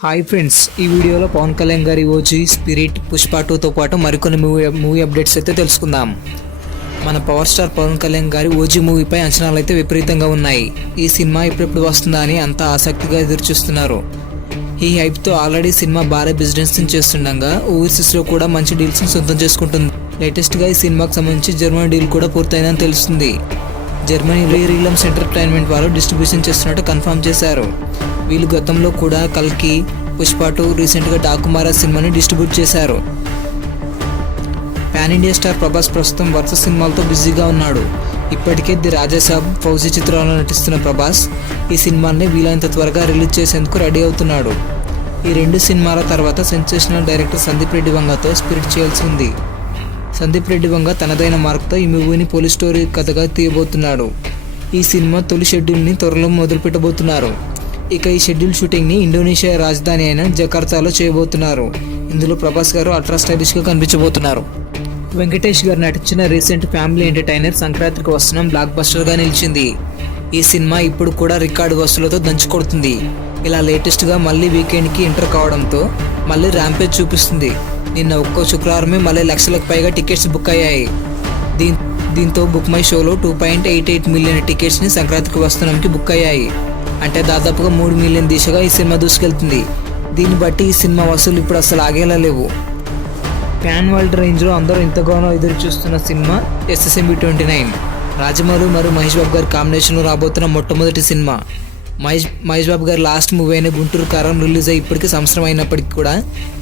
Hi friends ఈ వీడియోలో పవన్ కళ్యాణ్ గారి ఓజీ స్పిరిట్ పుష్ప టూతో పాటు మరికొన్ని మూవీ మూవీ అప్డేట్స్ అయితే తెలుసుకుందాం. మన పవర్ స్టార్ పవన్ కళ్యాణ్ గారి ఓజీ మూవీపై అంచనాలు అయితే విపరీతంగా ఉన్నాయి. ఈ సినిమా ఎప్పుడెప్పుడు వస్తుందా అని అంత ఆసక్తిగా ఎదురుచూస్తున్నారు ఈ హైప్తో ఆల్రెడీ సినిమా భారీ బిజినెస్ చేస్తుండగా ఓవర్సీస్లో కూడా మంచి డీల్స్ని సొంతం చేసుకుంటుంది. లేటెస్ట్గా ఈ సినిమాకి సంబంధించి జర్మనీ డీల్ కూడా పూర్తయిందని తెలుస్తుంది. జర్మనీ రీ రీలమ్స్ ఎంటర్టైన్మెంట్ వారు డిస్ట్రిబ్యూషన్ చేస్తున్నట్టు కన్ఫర్మ్ చేశారు. వీళ్ళు గతంలో కూడా కల్కి పుష్ప టూ రీసెంట్గా డాకుమారా సినిమాని డిస్ట్రిబ్యూట్ చేశారు. పాన్ ఇండియా స్టార్ ప్రభాస్ ప్రస్తుతం వరుస సినిమాలతో బిజీగా ఉన్నాడు. ఇప్పటికే ది రాజాసాబ్ ఫౌజీ చిత్రాల్లో నటిస్తున్న ప్రభాస్ ఈ సినిమాని వీలైనంత త్వరగా రిలీజ్ చేసేందుకు రెడీ అవుతున్నాడు. ఈ రెండు సినిమాల తర్వాత సెన్సేషనల్ డైరెక్టర్ సందీప్ రెడ్డి వంగతో స్పిరిట్ చేయాల్సి ఉంది. సందీప్ రెడ్డి వంగ తనదైన మార్క్తో ఈ మూవీని పోలీస్ స్టోరీ కథగా తీయబోతున్నాడు. ఈ సినిమా తొలి షెడ్యూల్ని త్వరలో మొదలుపెట్టబోతున్నారు. ఇక ఈ షెడ్యూల్ షూటింగ్ని ఇండోనేషియా రాజధాని అయిన జకార్తాలో చేయబోతున్నారు. ఇందులో ప్రభాస్ గారు అల్ట్రా స్టైలిష్గా కనిపించబోతున్నారు. వెంకటేష్ గారు నటించిన రీసెంట్ ఫ్యామిలీ ఎంటర్టైనర్ సంక్రాంతికి వస్తున్న బ్లాక్ బస్టర్గా నిలిచింది. ఈ సినిమా ఇప్పుడు కూడా రికార్డు వసూలతో దంచుకొడుతుంది. ఇలా లేటెస్ట్గా మళ్ళీ వీకెండ్కి ఎంటర్ కావడంతో మళ్ళీ ర్యాంపేజ్ చూపిస్తుంది. నిన్న ఒక్కో శుక్రవారమే మళ్ళీ లక్షలకు పైగా టికెట్స్ బుక్ అయ్యాయి. దీన్ దీంతో బుక్ మై షోలో two point eight eight million టికెట్స్ని సంక్రాంతికి వస్తున్నాంకి బుక్ అయ్యాయి. అంటే దాదాపుగా మూడు మిలియన్ దిశగా ఈ సినిమా దూసుకెళ్తుంది. దీన్ని బట్టి ఈ సినిమా వసూలు ఇప్పుడు అసలు ఆగేలా లేవు. ప్యాన్ వరల్డ్ రేంజ్లో అందరూ ఎంతగానో ఎదురు చూస్తున్న cinema SSMB twenty nine. Rajamouli మరియు మహేష్ బాబు గారి కాంబినేషన్లో రాబోతున్న మొట్టమొదటి సినిమా. మహేష్ మహేష్ బాబు గారి లాస్ట్ మూవీ అయిన గుంటూరు కారం రిలీజ్ అయ్యి ఇప్పటికీ సంవత్సరం అయినప్పటికీ కూడా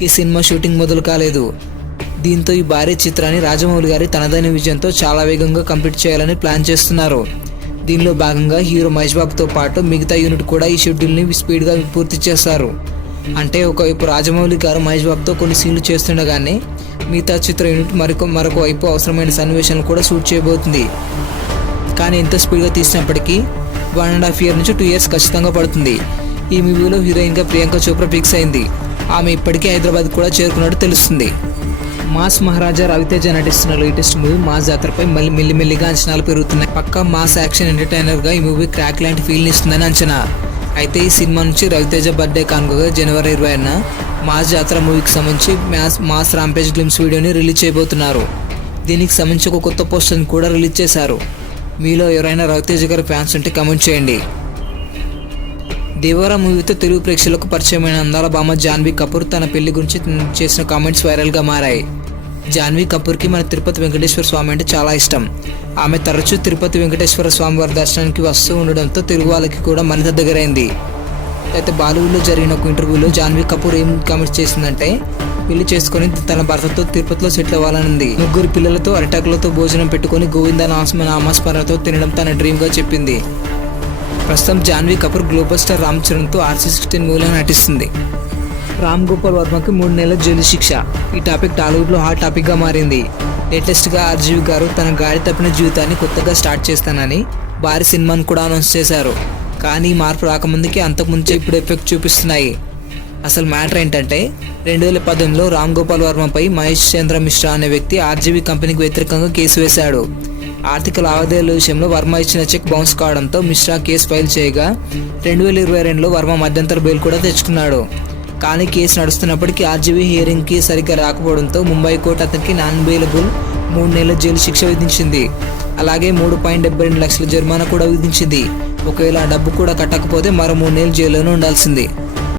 ఈ సినిమా షూటింగ్ మొదలు కాలేదు. దీంతో ఈ భారీ చిత్రాన్ని రాజమౌళి గారి తనదైన విజయంతో చాలా వేగంగా కంప్లీట్ చేయాలని ప్లాన్ చేస్తున్నారు. దీనిలో భాగంగా హీరో మహేష్ బాబుతో పాటు మిగతా యూనిట్ కూడా ఈ షెడ్యూల్ని స్పీడ్గా పూర్తి చేస్తారు అంటే ఒకవైపు రాజమౌళి గారు మహేష్ బాబుతో కొన్ని సీన్లు చేస్తుండగానే మిగతా చిత్ర యూనిట్ మరొక మరొక వైపు అవసరమైన సన్నివేశాలను కూడా షూట్ చేయబోతుంది. కానీ ఎంత స్పీడ్గా తీసినప్పటికీ వన్ అండ్ హాఫ్ ఇయర్ నుంచి టూ ఇయర్స్ ఖచ్చితంగా పడుతుంది. ఈ మూవీలో హీరోయిన్గా ప్రియాంక చోప్రా ఫిక్స్ అయింది. ఆమె ఇప్పటికే హైదరాబాద్ కూడా చేరుకున్నట్టు తెలుస్తుంది. మాస్ మహారాజా రవితేజ నటిస్తున్న లేటెస్ట్ మూవీ మాస్ జాతరపై మళ్ళీ మెల్లిమెల్లిగా అంచనాలు పెరుగుతున్నాయి. పక్కా మాస్ యాక్షన్ ఎంటర్టైనర్గా ఈ మూవీ క్రాక్ లాంటి ఫీల్ని ఇస్తుందని అంచనా. అయితే ఈ సినిమా నుంచి రవితేజ బర్త్డే కానుకగా జనవరి ఇరవై మాస్ జాతర మూవీకి సంబంధించి మాస్ మాస్ రాంపేజ్ గ్లిమ్స్ వీడియోని రిలీజ్ చేయబోతున్నారు. దీనికి సంబంధించి ఒక కొత్త పోస్టర్ని కూడా రిలీజ్ చేశారు. మీలో ఎవరైనా రవితేజ గారి ఫ్యాన్స్ ఉంటే కమెంట్ చేయండి. దేవరా మూవీతో తెలుగు ప్రేక్షకులకు పరిచయమైన అందాల బామ్మ జాన్వీ కపూర్ తన పెళ్ళి గురించి చేసిన కామెంట్స్ వైరల్గా మారాయి. జాన్వీ కపూర్కి మన తిరుపతి వెంకటేశ్వర స్వామి అంటే చాలా ఇష్టం. ఆమె తరచూ తిరుపతి వెంకటేశ్వర స్వామి వారి దర్శనానికి వస్తూ ఉండడంతో తెలుగు వాళ్ళకి కూడా మరింత దగ్గరైంది. అయితే బాలీవుడ్లో జరిగిన ఒక ఇంటర్వ్యూలో జాన్వీ కపూర్ ఏం కామెంట్స్ చేసిందంటే పెళ్ళి చేసుకొని తన భర్తతో తిరుపతిలో సెటిల్ అవ్వాలనుంది. ముగ్గురు పిల్లలతో అరిటాకులతో భోజనం పెట్టుకొని గోవింద నామ నామస్మరణతో తినడం తన డ్రీమ్గా చెప్పింది. ప్రస్తుతం జాన్వీ కపూర్ గ్లోబల్ స్టార్ రామ్ చరణ్తో ఆర్సీ సిక్స్టీన్ మూవీలో నటిస్తుంది. రామ్ గోపాల్ వర్మకి మూడు నెలల జైలు శిక్ష. ఈ టాపిక్ టాలీవుడ్లో హాట్ టాపిక్గా మారింది. లేటెస్ట్గా ఆర్జీవి గారు తన గాడి తప్పిన జీవితాన్ని కొత్తగా స్టార్ట్ చేస్తానని భారీ సినిమాను కూడా అనౌన్స్ చేశారు. కానీ మార్పు రాకముందుకే అంతకుముందే ఇప్పుడు ఎఫెక్ట్ చూపిస్తున్నాయి. అసలు మ్యాటర్ ఏంటంటే రెండు వేల పద్దెనిమిదిలో రామ్ గోపాల్ వర్మపై మహేష్ చంద్ర మిశ్రా అనే వ్యక్తి ఆర్జీవీ కంపెనీకి వ్యతిరేకంగా కేసు వేశాడు. ఆర్థిక లావాదేవీల విషయంలో వర్మ ఇచ్చిన చెక్ బౌన్స్ కావడంతో మిశ్రా కేసు ఫైల్ చేయగా రెండు వేల ఇరవై రెండులో వర్మ మధ్యంతర బెయిల్ కూడా తెచ్చుకున్నాడు. కానీ కేసు నడుస్తున్నప్పటికీ ఆర్జీవీ హియరింగ్కి సరిగ్గా రాకపోవడంతో ముంబై కోర్టు అతనికి నాన్ బెయిలబుల్ మూడు నెలల జైలు శిక్ష విధించింది. అలాగే మూడు పాయింట్ డెబ్బై రెండు లక్షల జరిమానా కూడా విధించింది. ఒకవేళ ఆ డబ్బు కూడా కట్టకపోతే మరో మూడు నెలలు జైల్లోనే ఉండాల్సింది.